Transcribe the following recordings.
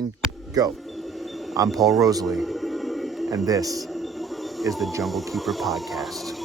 9, go. I'm Paul Rosalie, and this is the Junglekeeper podcast.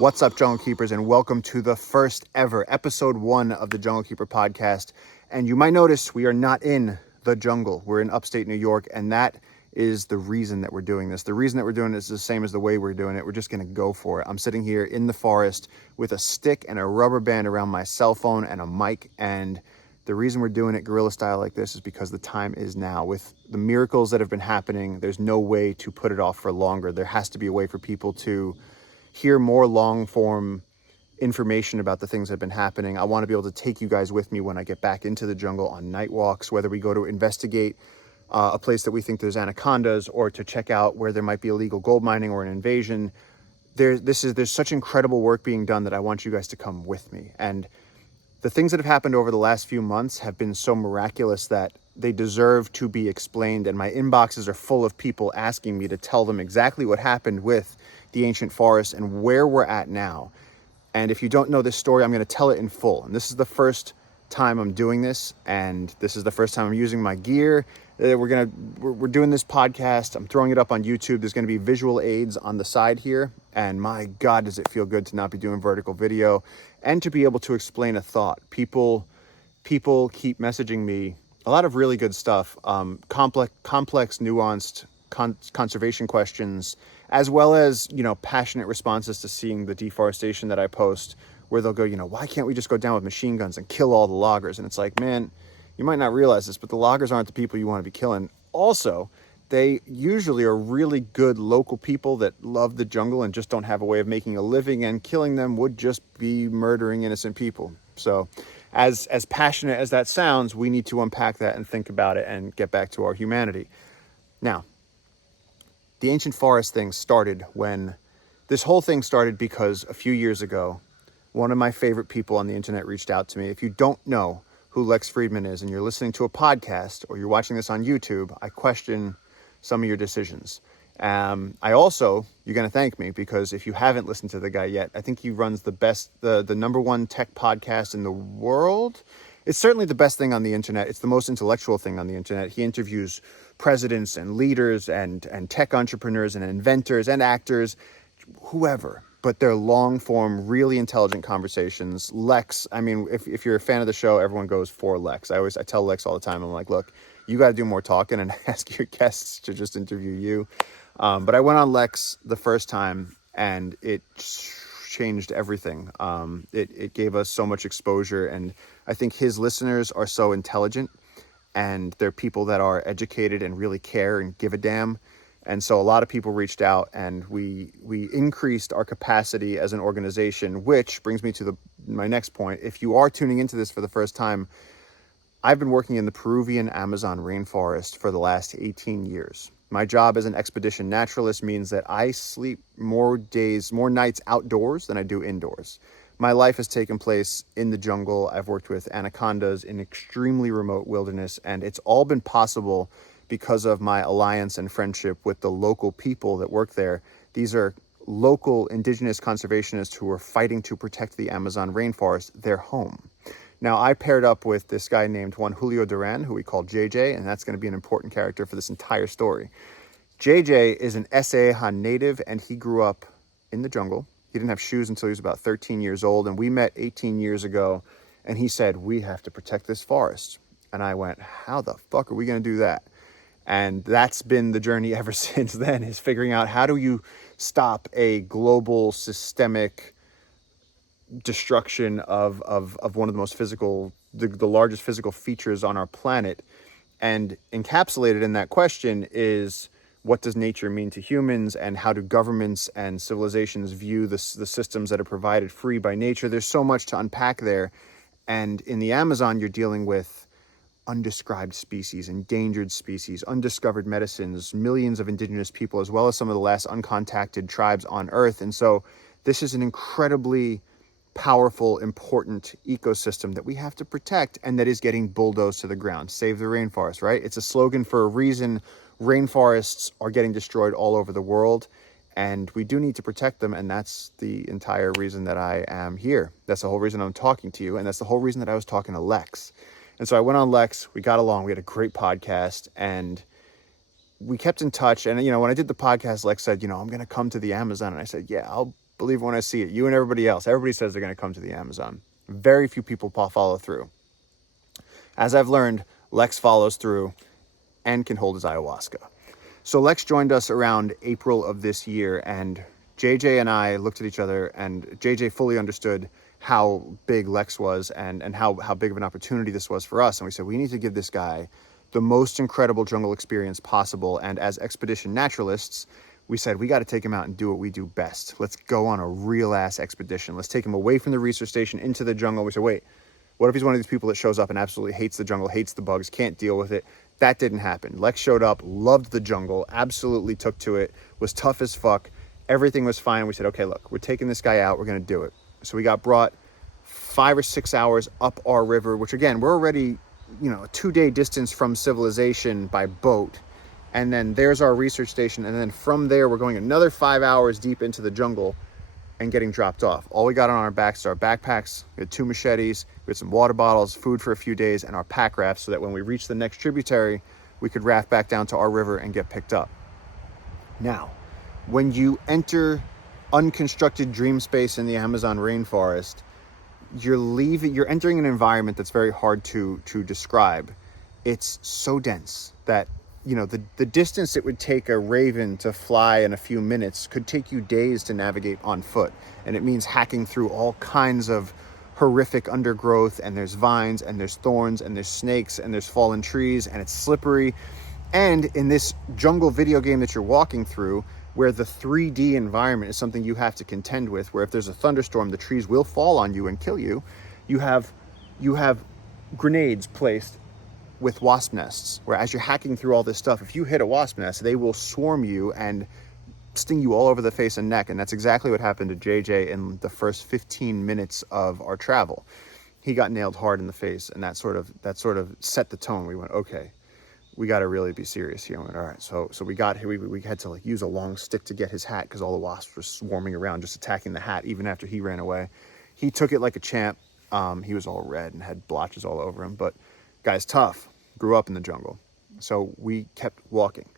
What's up, Jungle Keepers, and welcome to the first ever episode 1 of the Junglekeeper podcast. And you might notice we are not in the jungle. We're in upstate New York, and that is the reason that we're doing this. The reason that we're doing this is the same as the way we're doing it. We're just going to go for it. I'm sitting here in the forest with a stick and a rubber band around my cell phone and a mic, and the reason we're doing it guerrilla style like this is because the time is now. With the miracles that have been happening, there's no way to put it off for longer. There has to be a way for people to hear more long-form information about the things that have been happening. I want to be able to take you guys with me when I get back into the jungle on night walks, whether we go to investigate a place that we think there's anacondas, or to check out where there might be illegal gold mining or an invasion. There's such incredible work being done that I want you guys to come with me. And the things that have happened over the last few months have been so miraculous that they deserve to be explained. And my inboxes are full of people asking me to tell them exactly what happened with the ancient forest and where we're at now. And if you don't know this story, I'm going to tell it in full. And this is the first time I'm doing this, and this is the first time I'm using my gear. We're doing this podcast. I'm throwing it up on YouTube. There's going to be visual aids on the side here, and my God, does it feel good to not be doing vertical video and to be able to explain a thought. People keep messaging me a lot of really good stuff, complex, nuanced conservation questions, as well as, passionate responses to seeing the deforestation that I post, where they'll go, why can't we just go down with machine guns and kill all the loggers? And it's like, man, you might not realize this, but the loggers aren't the people you want to be killing. Also, they usually are really good local people that love the jungle and just don't have a way of making a living, and killing them would just be murdering innocent people. So as passionate as that sounds, we need to unpack that and think about it and get back to our humanity. Now, the ancient forest thing started when this whole thing started because a few years ago, one of my favorite people on the internet reached out to me. If you don't know who Lex Fridman is and you're listening to a podcast or you're watching this on YouTube, I question some of your decisions. You're going to thank me, because if you haven't listened to the guy yet, I think he runs the number one tech podcast in the world. It's certainly the best thing on the internet. It's the most intellectual thing on the internet. He interviews presidents and leaders and tech entrepreneurs and inventors and actors, whoever. But they're long-form, really intelligent conversations. Lex, if you're a fan of the show, everyone goes for Lex. I tell Lex all the time, I'm like, look, you got to do more talking and ask your guests to just interview you. But I went on Lex the first time, and it changed everything. It gave us so much exposure, and I think his listeners are so intelligent, and they're people that are educated and really care and give a damn. And so a lot of people reached out, and we increased our capacity as an organization, which brings me to my next point. If you are tuning into this for the first time, I've been working in the Peruvian Amazon rainforest for the last 18 years. My job as an expedition naturalist means that I sleep more nights outdoors than I do indoors. My life has taken place in the jungle. I've worked with anacondas in extremely remote wilderness, and it's all been possible because of my alliance and friendship with the local people that work there. These are local indigenous conservationists who are fighting to protect the Amazon rainforest, their home. Now, I paired up with this guy named Juan Julio Duran, who we call JJ, and that's going to be an important character for this entire story. JJ is an Eseja native, and he grew up in the jungle. He didn't have shoes until he was about 13 years old, and we met 18 years ago, and he said, we have to protect this forest. And I went, how the fuck are we going to do that? And that's been the journey ever since then, is figuring out, how do you stop a global systemic destruction of one of the most physical, the largest physical features on our planet. And encapsulated in that question is, what does nature mean to humans, and how do governments and civilizations view the systems that are provided free by nature? There's so much to unpack there. And in the Amazon, you're dealing with undescribed species, endangered species, undiscovered medicines, millions of indigenous people, as well as some of the last uncontacted tribes on Earth. And so this is an incredibly powerful, important ecosystem that we have to protect, and that is getting bulldozed to the ground. Save the rainforest, right? It's a slogan for a reason. Rainforests are getting destroyed all over the world, and we do need to protect them. And that's the entire reason that I am here. That's the whole reason I'm talking to you. And that's the whole reason that I was talking to Lex. And so I went on Lex, we got along, we had a great podcast, and we kept in touch. And, when I did the podcast, Lex said, I'm going to come to the Amazon. And I said, yeah, I'll believe when I see it. You and everybody else. Everybody says they're going to come to the Amazon. Very few people follow through. As I've learned, Lex follows through and can hold his ayahuasca. So Lex joined us around April of this year, and JJ and I looked at each other, and JJ fully understood how big Lex was and how big of an opportunity this was for us. And we said, we need to give this guy the most incredible jungle experience possible. And as expedition naturalists, we said, we got to take him out and do what we do best. Let's go on a real ass expedition. Let's take him away from the research station into the jungle. We said, wait, what if he's one of these people that shows up and absolutely hates the jungle, hates the bugs, can't deal with it? That didn't happen. Lex showed up, loved the jungle, absolutely took to it, was tough as fuck. Everything was fine. We said, okay, look, we're taking this guy out. We're going to do it. So we got brought 5 or 6 hours up our river, which again, we're already, a 2-day distance from civilization by boat. And then there's our research station. And then from there, we're going another 5 hours deep into the jungle and getting dropped off. All we got on our backs is our backpacks. We had 2 machetes, we had some water bottles, food for a few days, and our pack rafts so that when we reached the next tributary, we could raft back down to our river and get picked up. Now, when you enter unconstructed dream space in the Amazon rainforest, you're entering an environment that's very hard to describe. It's so dense that the distance it would take a raven to fly in a few minutes could take you days to navigate on foot. And it means hacking through all kinds of horrific undergrowth, and there's vines, and there's thorns, and there's snakes, and there's fallen trees, and it's slippery. And in this jungle video game that you're walking through, where the 3D environment is something you have to contend with, where if there's a thunderstorm, the trees will fall on you and kill you. You have grenades placed with wasp nests, where as you're hacking through all this stuff, if you hit a wasp nest, they will swarm you and sting you all over the face and neck. And that's exactly what happened to JJ in the first 15 minutes of our travel. He got nailed hard in the face, and that sort of set the tone. We went, okay, we got to really be serious here. We went, all right. So we got here. We had to use a long stick to get his hat because all the wasps were swarming around, just attacking the hat, even after he ran away. He took it like a champ. He was all red and had blotches all over him, but guy's tough, grew up in the jungle. So we kept walking,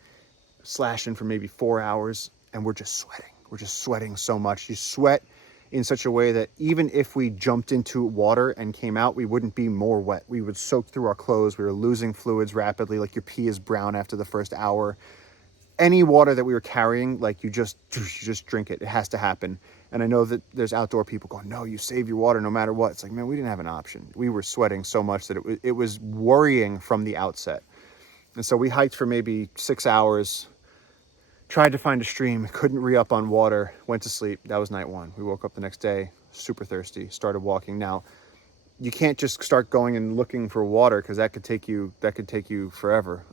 slashing for maybe 4 hours, and we're just sweating. We're just sweating so much. You sweat in such a way that even if we jumped into water and came out, we wouldn't be more wet. We would soak through our clothes. We were losing fluids rapidly. Like your pee is brown after the first hour. Any water that we were carrying, you just drink it. It has to happen. And I know that there's outdoor people going, no, you save your water no matter what. It's like, man, we didn't have an option. We were sweating so much that it was worrying from the outset. And so we hiked for maybe 6 hours, tried to find a stream, couldn't re-up on water, went to sleep. That was night 1. We woke up the next day, super thirsty, started walking. Now, you can't just start going and looking for water because that could take you forever.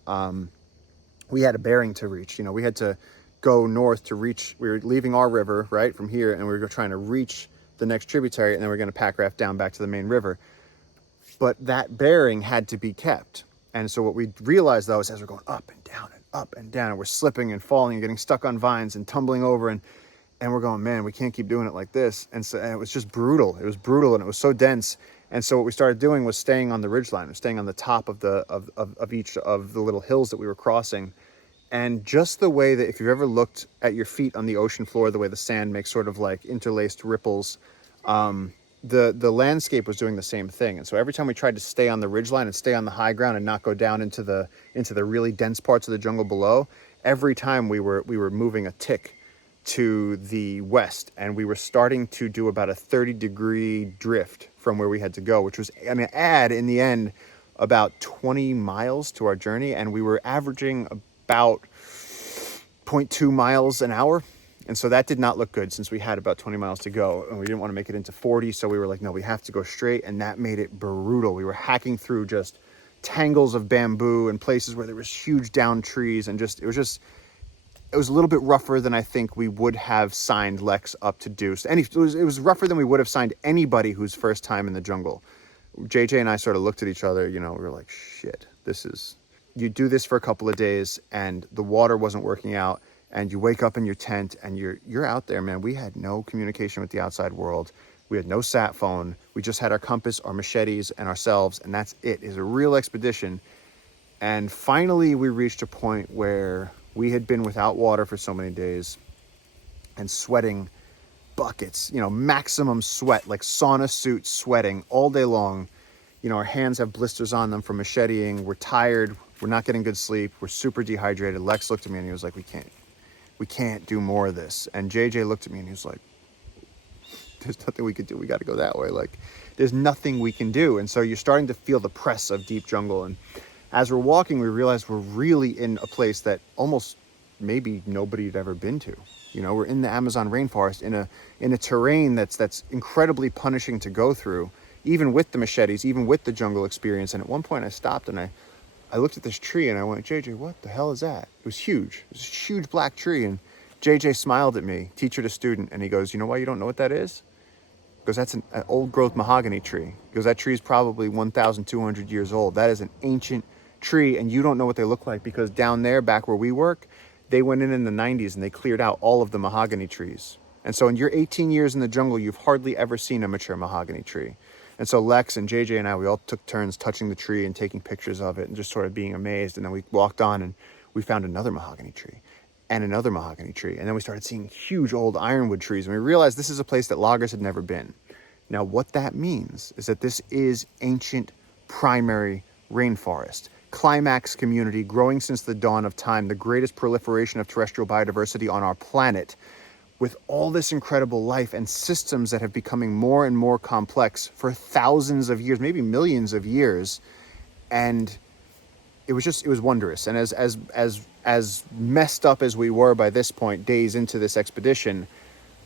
We had a bearing to reach. We had to go north to reach. We were leaving our river, right, from here, and we were trying to reach the next tributary, and then we're going to pack raft down back to the main river. But that bearing had to be kept. And so what we realized, though, is as we're going up and down and up and down, and we're slipping and falling and getting stuck on vines and tumbling over, and we're going, man, we can't keep doing it like this. And so it was just brutal. It was brutal, and it was so dense. And so what we started doing was staying on the ridgeline, or staying on the top of each of the little hills that we were crossing. And just the way that, if you've ever looked at your feet on the ocean floor, the way the sand makes sort of interlaced ripples, the landscape was doing the same thing. And so every time we tried to stay on the ridgeline and stay on the high ground and not go down into the really dense parts of the jungle below, every time we were moving a tick to the west, and we were starting to do about a 30-degree drift from where we had to go, which was going to add, in the end, about 20 miles to our journey. And we were averaging about 0.2 miles an hour. And so that did not look good, since we had about 20 miles to go, and we didn't want to make it into 40. So we were like, no, we have to go straight. And that made it brutal. We were hacking through just tangles of bamboo and places where there was huge down trees, and it was a little bit rougher than I think we would have signed Lex up to do. So it was rougher than we would have signed anybody who's first time in the jungle. JJ and I sort of looked at each other, we were like, shit, you do this for a couple of days and the water wasn't working out, and you wake up in your tent and you're out there, man. We had no communication with the outside world. We had no sat phone. We just had our compass, our machetes, and ourselves, and that's it. It was a real expedition. And finally, we reached a point where we had been without water for so many days and sweating buckets, maximum sweat, like sauna suit sweating all day long. Our hands have blisters on them from macheteing. We're tired. We're not getting good sleep. We're super dehydrated. Lex looked at me and he was like, we can't do more of this. And JJ looked at me and he was like, there's nothing we could do. We got to go that way. Like, there's nothing we can do. And so you're starting to feel the press of deep jungle. And as we're walking, we realize we're really in a place that almost maybe nobody had ever been to. We're in the Amazon rainforest in a terrain that's incredibly punishing to go through, even with the machetes, even with the jungle experience. And at one point I stopped and I looked at this tree and I went, JJ, what the hell is that? It was huge. It was a huge black tree. And JJ smiled at me, teacher to student, and he goes, you know why you don't know what that is? Because that's an old growth mahogany tree. Because that tree is probably 1,200 years old. That is an ancient tree, and you don't know what they look like because down there, back where we work, they went in the 90s and they cleared out all of the mahogany trees. And so in your 18 years in the jungle, you've hardly ever seen a mature mahogany tree. And so Lex and JJ and I, we all took turns touching the tree and taking pictures of it and just sort of being amazed. And then we walked on and we found another mahogany tree and another mahogany tree. And then we started seeing huge old ironwood trees. And we realized this is a place that loggers had never been. Now, what that means is that this is ancient primary rainforest. Climax community growing since the dawn of time, the greatest proliferation of terrestrial biodiversity on our planet, with all this incredible life and systems that have becoming more and more complex for thousands of years, maybe millions of years. And it was wondrous. And as messed up as we were by this point, days into this expedition,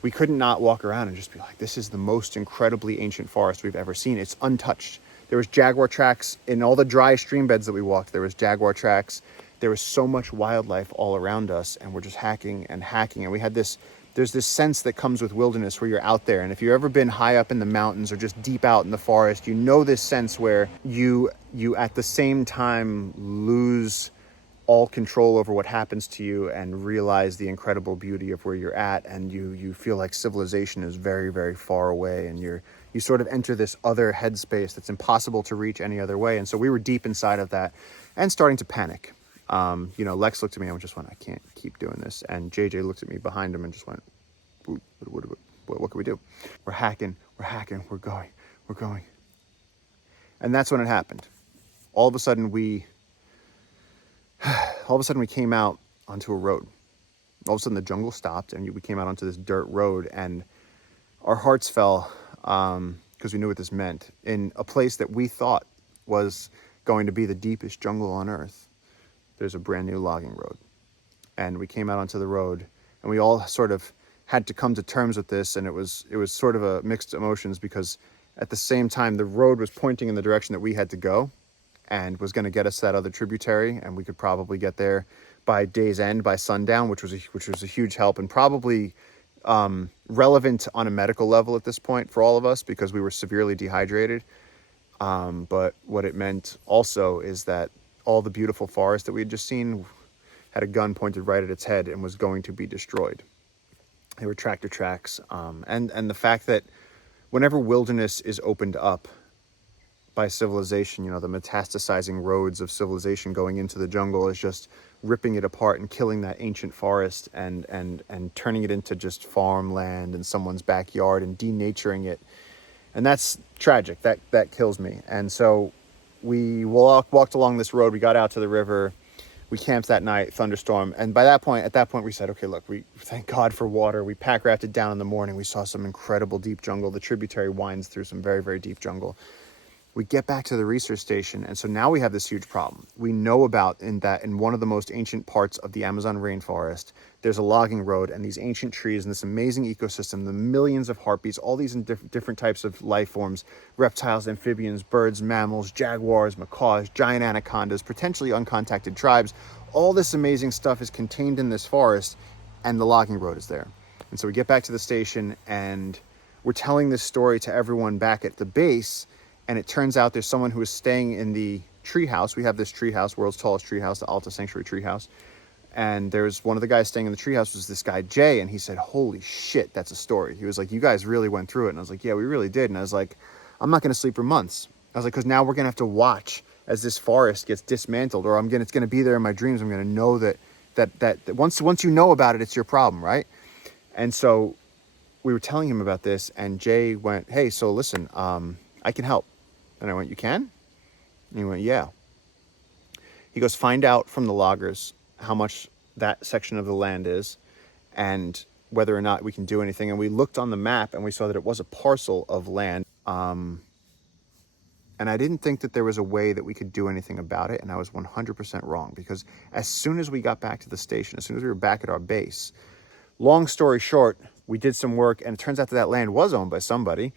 we couldn't not walk around and just be like, this is the most incredibly ancient forest we've ever seen. It's untouched. There was jaguar tracks in all the dry stream beds that we walked. There was jaguar tracks. There was so much wildlife all around us, and we're just hacking and hacking. And we had there's this sense that comes with wilderness where you're out there. And if you've ever been high up in the mountains or just deep out in the forest, this sense where you at the same time lose all control over what happens to you and realize the incredible beauty of where you're at, and you feel like civilization is very, very far away, and you sort of enter this other headspace that's impossible to reach any other way. And so we were deep inside of that and starting to panic. Lex looked at me and just went, I can't keep doing this. And JJ looked at me behind him and just went, what can we do? We're hacking, we're going. And that's when it happened. All of a sudden we came out onto a road. All of a sudden the jungle stopped and we came out onto this dirt road, and our hearts fell because we knew what this meant. In a place that we thought was going to be the deepest jungle on earth, there's a brand new logging road. And we came out onto the road, and we all sort of had to come to terms with this, and it was sort of a mixed emotions, because at the same time the road was pointing in the direction that we had to go and was going to get us to that other tributary, and we could probably get there by day's end, by sundown, which was a huge help, and probably relevant on a medical level at this point for all of us because we were severely dehydrated. But what it meant also is that all the beautiful forest that we had just seen had a gun pointed right at its head and was going to be destroyed. They were tractor tracks. And the fact that whenever wilderness is opened up by civilization, the metastasizing roads of civilization going into the jungle is just ripping it apart and killing that ancient forest and turning it into just farmland in someone's backyard and denaturing it. And that's tragic. That kills me. And so we walked along this road. We got out to the river. We camped that night, thunderstorm. And at that point, we said, okay, look, we thank God for water. We pack rafted down in the morning. We saw some incredible deep jungle. The tributary winds through some very, very deep jungle. We get back to the research station, and so now we have this huge problem. We know about in one of the most ancient parts of the Amazon rainforest, there's a logging road and these ancient trees and this amazing ecosystem, the millions of harpies, all these different types of life forms, reptiles, amphibians, birds, mammals, jaguars, macaws, giant anacondas, potentially uncontacted tribes. All this amazing stuff is contained in this forest, and the logging road is there. And so we get back to the station, and we're telling this story to everyone back at the base. And it turns out there's someone who is staying in the treehouse. We have this treehouse, world's tallest treehouse, the Alta Sanctuary treehouse. And there's one of the guys staying in the treehouse was this guy, Jay. And he said, holy shit, that's a story. He was like, you guys really went through it. And I was like, yeah, we really did. And I was like, I'm not going to sleep for months. I was like, because now we're going to have to watch as this forest gets dismantled, or it's going to be there in my dreams. I'm going to know that once you know about it, it's your problem, right? And so we were telling him about this, and Jay went, hey, so listen, I can help. And I went, you can? And he went, yeah. He goes, find out from the loggers how much that section of the land is and whether or not we can do anything. And we looked on the map and we saw that it was a parcel of land. And I didn't think that there was a way that we could do anything about it. And I was 100% wrong, because as soon as we got back to the station, as soon as we were back at our base, long story short, we did some work, and it turns out that land was owned by somebody.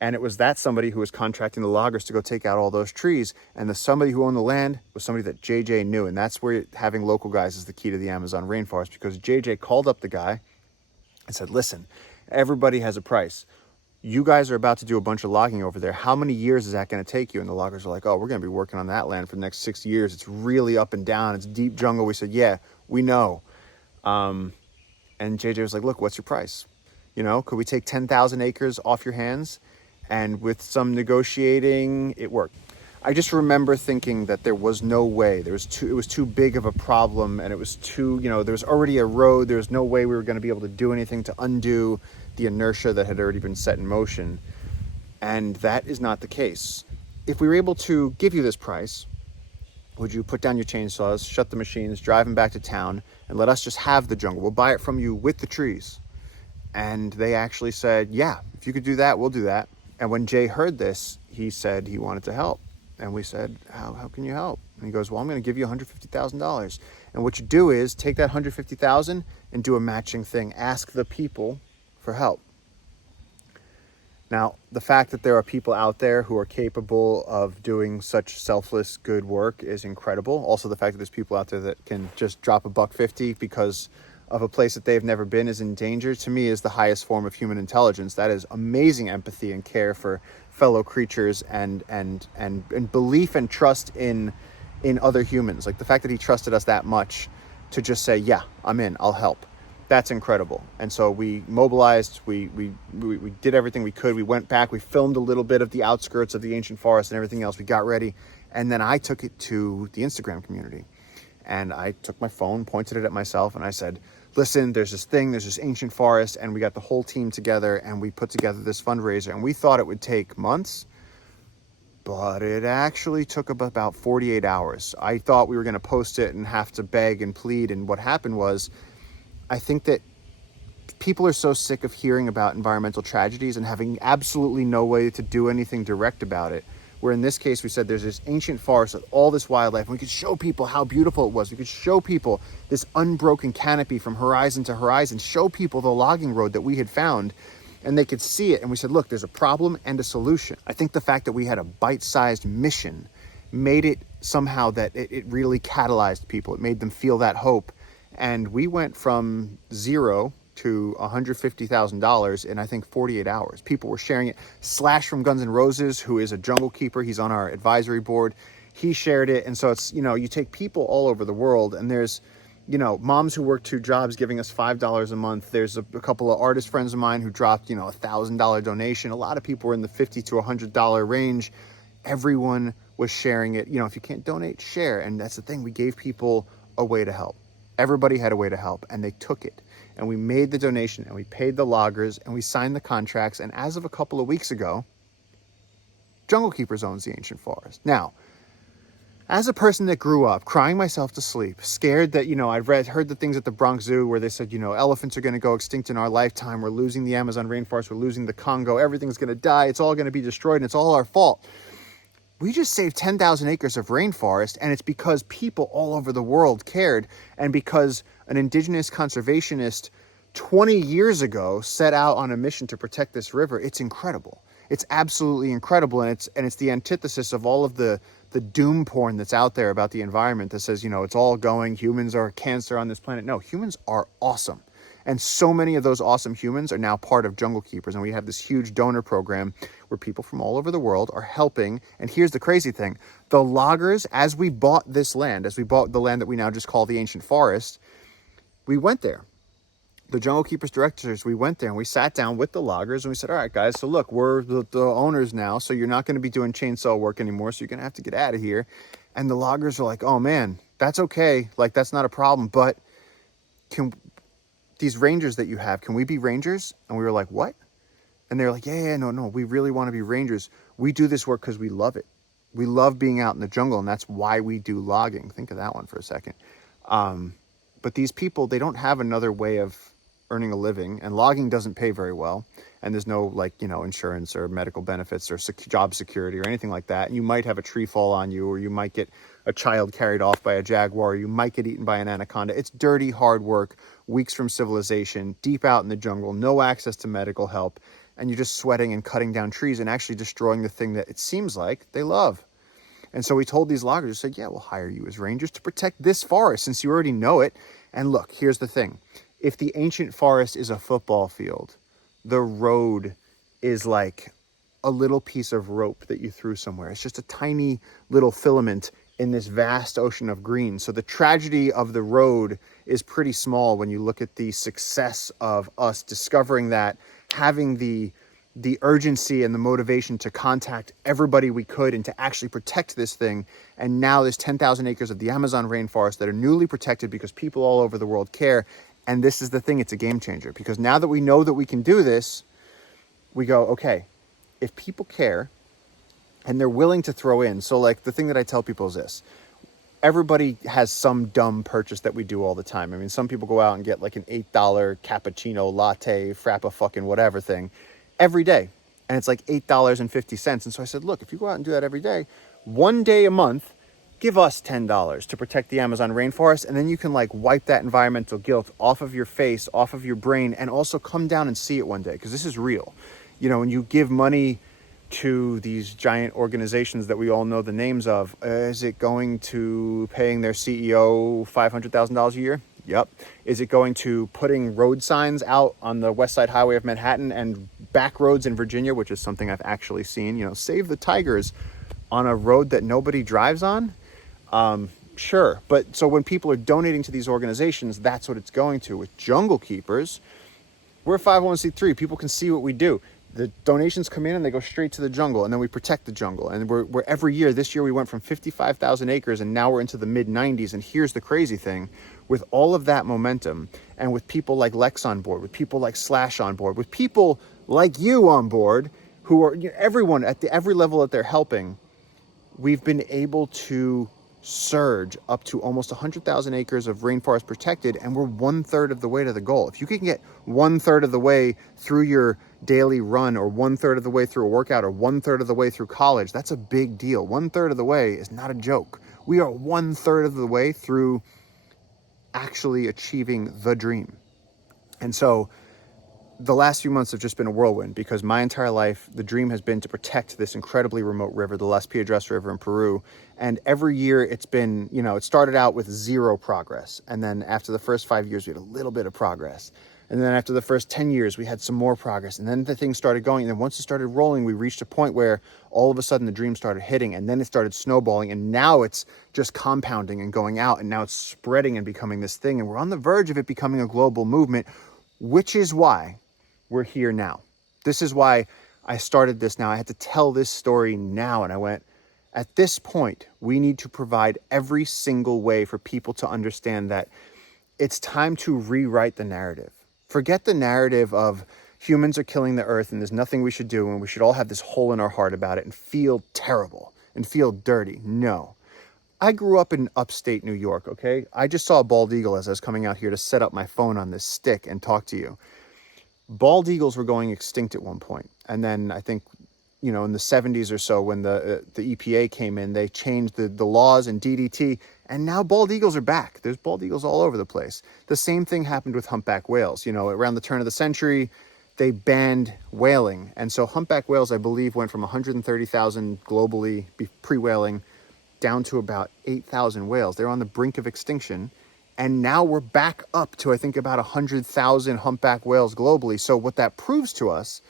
And it was that somebody who was contracting the loggers to go take out all those trees. And the somebody who owned the land was somebody that JJ knew. And that's where having local guys is the key to the Amazon rainforest, because JJ called up the guy and said, listen, everybody has a price. You guys are about to do a bunch of logging over there. How many years is that going to take you? And the loggers are like, oh, we're going to be working on that land for the next 6 years. It's really up and down. It's deep jungle. We said, yeah, we know. And JJ was like, look, what's your price? Could we take 10,000 acres off your hands? And with some negotiating, it worked. I just remember thinking that there was no way. It was too big of a problem, and it was too, there was already a road. There was no way we were going to be able to do anything to undo the inertia that had already been set in motion. And that is not the case. If we were able to give you this price, would you put down your chainsaws, shut the machines, drive them back to town, and let us just have the jungle? We'll buy it from you with the trees. And they actually said, yeah, if you could do that, we'll do that. And when Jay heard this, he said he wanted to help. And we said, how can you help? And he goes, well, I'm going to give you $150,000. And what you do is take that $150,000 and do a matching thing. Ask the people for help. Now, the fact that there are people out there who are capable of doing such selfless good work is incredible. Also, the fact that there's people out there that can just drop $150 because of a place that they've never been is in danger, to me, is the highest form of human intelligence. That is amazing empathy and care for fellow creatures, and belief and trust in other humans. Like the fact that he trusted us that much to just say, yeah, I'm in, I'll help. That's incredible. And so we mobilized, we did everything we could. We went back, we filmed a little bit of the outskirts of the ancient forest and everything else. We got ready. And then I took it to the Instagram community. And I took my phone, pointed it at myself, and I said, listen, there's this ancient forest, and we got the whole team together, and we put together this fundraiser. And we thought it would take months, but it actually took about 48 hours. I thought we were going to post it and have to beg and plead. And what happened was, I think that people are so sick of hearing about environmental tragedies and having absolutely no way to do anything direct about it. Where in this case, we said there's this ancient forest with all this wildlife, and we could show people how beautiful it was. We could show people this unbroken canopy from horizon to horizon, show people the logging road that we had found, and they could see it. And we said, look, there's a problem and a solution. I think the fact that we had a bite-sized mission made it somehow that it really catalyzed people. It made them feel that hope. And we went from zero to $150,000 in, I think, 48 hours. People were sharing it. Slash from Guns N' Roses, who is a Junglekeeper, he's on our advisory board, he shared it. And so it's, you take people all over the world, and there's, moms who work 2 jobs giving us $5 a month. There's a couple of artist friends of mine who dropped, a $1,000 donation. A lot of people were in the $50 to $100 range. Everyone was sharing it. If you can't donate, share. And that's the thing. We gave people a way to help. Everybody had a way to help, and they took it. And we made the donation, and we paid the loggers, and we signed the contracts. And as of a couple of weeks ago, Junglekeeper owns the ancient forest. Now, as a person that grew up crying myself to sleep, scared that, I'd heard the things at the Bronx Zoo where they said, elephants are going to go extinct in our lifetime. We're losing the Amazon rainforest. We're losing the Congo. Everything's going to die. It's all going to be destroyed, and it's all our fault. We just saved 10,000 acres of rainforest, and it's because people all over the world cared, and because an indigenous conservationist 20 years ago set out on a mission to protect this river. It's incredible. It's absolutely incredible, and it's the antithesis of all of the doom porn that's out there about the environment that says, it's all going, humans are cancer on this planet. No, humans are awesome. And so many of those awesome humans are now part of Junglekeepers. And we have this huge donor program where people from all over the world are helping. And here's the crazy thing. The loggers, as we bought this land, as we bought the land that we now just call the ancient forest, we went there. The Jungle Keepers directors, we went there and we sat down with the loggers and we said, all right, guys, so look, we're the owners now, so you're not going to be doing chainsaw work anymore, so you're going to have to get out of here. And the loggers are like, oh, man, that's okay. Like, that's not a problem, but can these rangers that you have, can we be rangers? And we were like, what? And they're like, yeah, no, we really want to be rangers. We do this work because we love it. We love being out in the jungle, and that's why we do logging. Think of that one for a second. But these people, they don't have another way of earning a living, and logging doesn't pay very well. And there's no insurance or medical benefits or job security or anything like that. And you might have a tree fall on you, or you might get a child carried off by a jaguar, or you might get eaten by an anaconda. It's dirty, hard work, weeks from civilization, deep out in the jungle, no access to medical help. And you're just sweating and cutting down trees and actually destroying the thing that it seems like they love. And so we told these loggers, we said, yeah, we'll hire you as rangers to protect this forest since you already know it. And look, here's the thing. If the ancient forest is a football field, the road is like a little piece of rope that you threw somewhere. It's just a tiny little filament in this vast ocean of green. So the tragedy of the road is pretty small when you look at the success of us discovering that, having the urgency and the motivation to contact everybody we could and to actually protect this thing. And now there's 10,000 acres of the Amazon rainforest that are newly protected because people all over the world care. And this is the thing, it's a game changer, because now that we know that we can do this, we go, okay, if people care and they're willing to throw in. So like the thing that I tell people is this: everybody has some dumb purchase that we do all the time. I mean, some people go out and get like an $8 cappuccino latte, frappa fucking whatever thing every day. And it's like $8.50. And so I said, look, if you go out and do that every day, one day a month, give us $10 to protect the Amazon rainforest. And then you can like wipe that environmental guilt off of your face, off of your brain, and also come down and see it one day. Because this is real. You know, when you give money to these giant organizations that we all know the names of, is it going to paying their CEO $500,000 a year? Yep. Is it going to putting road signs out on the West Side Highway of Manhattan and back roads in Virginia, which is something I've actually seen, save the tigers on a road that nobody drives on? Sure. But so when people are donating to these organizations, that's what it's going to. With Jungle Keepers, we're a 501c3. People can see what we do. The donations come in and they go straight to the jungle, and then we protect the jungle. And we're every year. This year we went from 55,000 acres and now we're into the mid 90s. And here's the crazy thing: with all of that momentum, and with people like Lex on board, with people like Slash on board, with people like you on board, who are everyone at every level that they're helping, we've been able to surge up to almost 100,000 acres of rainforest protected, and we're 1/3 of the way to the goal. If you can get 1/3 of the way through your daily run, or 1/3 of the way through a workout, or 1/3 of the way through college, that's a big deal. 1/3 of the way is not a joke. We are 1/3 of the way through actually achieving the dream. And so the last few months have just been a whirlwind, because my entire life, the dream has been to protect this incredibly remote river, the Las Piedras River in Peru. And every year it's been, it started out with zero progress. And then after the first 5 years, we had a little bit of progress. And then after the first 10 years, we had some more progress. And then the thing started going. And then once it started rolling, we reached a point where all of a sudden the dream started hitting. And then it started snowballing. And now it's just compounding and going out. And now it's spreading and becoming this thing. And we're on the verge of it becoming a global movement, which is why we're here now. This is why I started this now. I had to tell this story now. And I went, at this point, we need to provide every single way for people to understand that it's time to rewrite the narrative. Forget the narrative of humans are killing the earth and there's nothing we should do and we should all have this hole in our heart about it and feel terrible and feel dirty. No. I grew up in upstate New York, okay? I just saw a bald eagle as I was coming out here to set up my phone on this stick and talk to you. Bald eagles were going extinct at one point. And then I think, in the 70s or so, when the EPA came in, they changed the laws and DDT, and now bald eagles are back. There's bald eagles all over the place. The same thing happened with humpback whales. Around the turn of the century, they banned whaling. And so humpback whales, I believe, went from 130,000 globally pre-whaling down to about 8,000 whales. They're on the brink of extinction. And now we're back up to, I think, about 100,000 humpback whales globally. So what that proves to us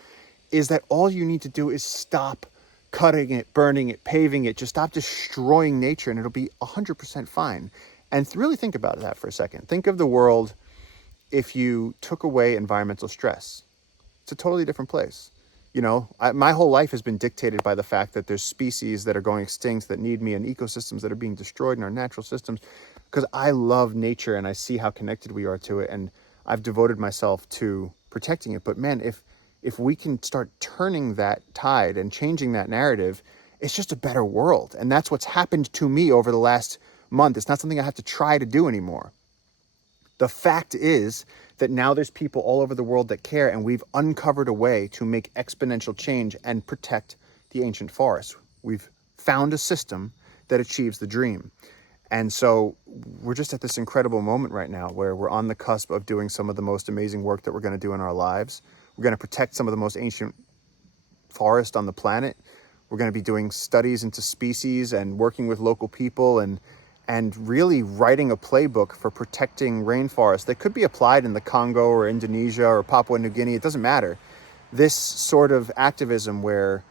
is that all you need to do is stop cutting it, burning it, paving it. Just stop destroying nature and it'll be 100% fine. And really think about that for a second. Think of the world if you took away environmental stress, it's a totally different place. You know, my whole life has been dictated by the fact that there's species that are going extinct that need me and ecosystems that are being destroyed in our natural systems, because I love nature and I see how connected we are to it. And I've devoted myself to protecting it. But man, if we can start turning that tide and changing that narrative, it's just a better world. And that's what's happened to me over the last month. It's not something I have to try to do anymore. The fact is that now there's people all over the world that care, and we've uncovered a way to make exponential change and protect the ancient forests. We've found a system that achieves the dream. And so we're just at this incredible moment right now where we're on the cusp of doing some of the most amazing work that we're going to do in our lives. We're going to protect some of the most ancient forests on the planet. We're going to be doing studies into species and working with local people and really writing a playbook for protecting rainforests that could be applied in the Congo or Indonesia or Papua New Guinea. It doesn't matter. This sort of activism where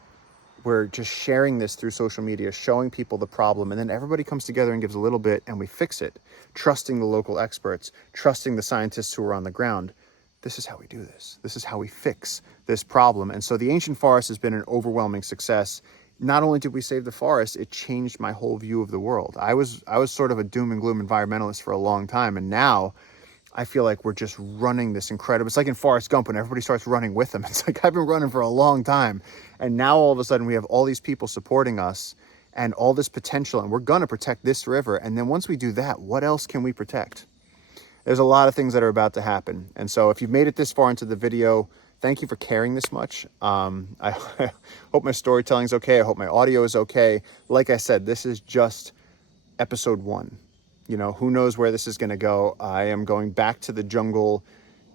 we're just sharing this through social media, showing people the problem, and then everybody comes together and gives a little bit and we fix it, trusting the local experts, trusting the scientists who are on the ground. This is how we do this. This is how we fix this problem. And so the ancient forest has been an overwhelming success. Not only did we save the forest, it changed my whole view of the world. I was sort of a doom and gloom environmentalist for a long time, and now I feel like we're just running this incredible, it's like in Forrest Gump when everybody starts running with them. It's like I've been running for a long time, and now all of a sudden we have all these people supporting us and all this potential, and we're going to protect this river. And then once we do that, what else can we protect? There's a lot of things that are about to happen. And so if you've made it this far into the video, thank you for caring this much. I hope my storytelling's okay. I hope my audio is okay. Like I said, this is just episode 1. You know, who knows where this is going to go. I am going back to the jungle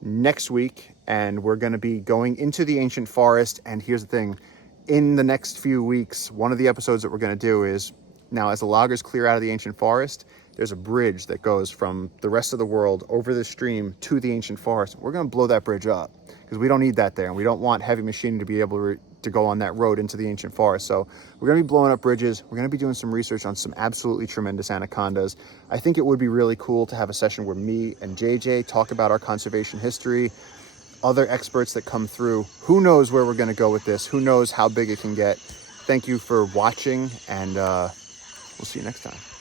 next week, and we're going to be going into the ancient forest. And here's the thing. In the next few weeks, one of the episodes that we're going to do is, now as the loggers clear out of the ancient forest, there's a bridge that goes from the rest of the world over the stream to the ancient forest. We're going to blow that bridge up because we don't need that there. And we don't want heavy machinery to be able to go on that road into the ancient forest. So we're going to be blowing up bridges. We're going to be doing some research on some absolutely tremendous anacondas. I think it would be really cool to have a session where me and JJ talk about our conservation history, other experts that come through. Who knows where we're going to go with this? Who knows how big it can get? Thank you for watching, and we'll see you next time.